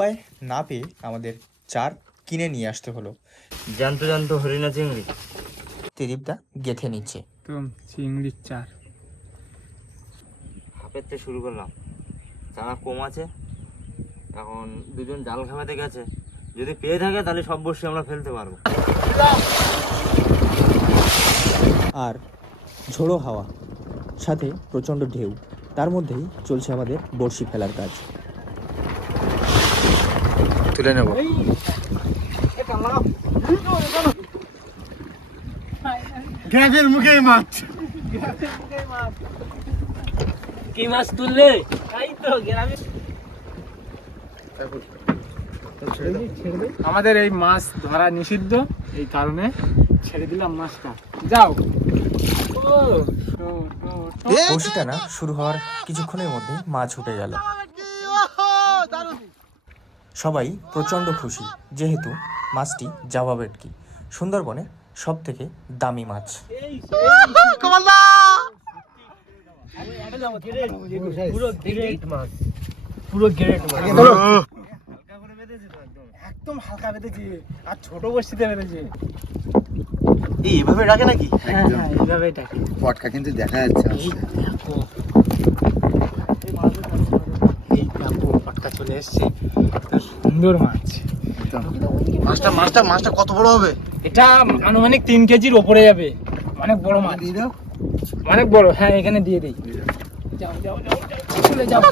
উপায় না পেয়ে আমাদের চার কিনে নিয়ে আসতে হলো। জ্যান্ত জ্যান্ত হরিণা চিংড়ি ত্রিদীপদা গেথে নিচ্ছে। একদম চিংড়ির চার। হাফের থেকে শুরু করলাম, চারা কম আছে, এখন দুজন জাল খাওয়াতে গেছে, যদি পেয়ে থাকে তাহলে সব বসে আমরা ফেলতে পারবো। আর ঝোড়ো হাওয়া, সাথে প্রচণ্ড ঢেউ, তার মধ্যেই চলছে আমাদের বড়শি ফেলার কাজ। তুলে নেব। গ্যাসের মুখে মাছ। কি মাছ তুললে? তাই তো গ্রামে আমাদের এই মাছ ধরা নিষিদ্ধ, এই কারণে ছেড়ে দিলাম মাছটা। যাও। বড়শি টানা শুরু হওয়ার কিছুক্ষণের মধ্যে মাছ উঠে গেল। সবাই প্রচণ্ড খুশি, যেহেতু মাছটি জাভা ভেটকি, সুন্দরবনের সব থেকে দামি মাছ। একদম হালকা বেঁধেছে, আর ছোট বড়শিতে বেঁধেছে। এইভাবে ডাকে নাকি? এইভাবেই ডাকে। পটকা কিন্তু দেখা যাচ্ছে। এই দেখো পটকা চলে এসছে, সুন্দর মাছ। মাছটা কত বড় হবে? এটা আনুমানিক 3 কেজির ওপরে যাবে, অনেক বড় মাছ। দিয়ে দাও। অনেক বড়। হ্যাঁ, এখানে দিয়ে দিই। যাও যাও যাও, চলে যাও।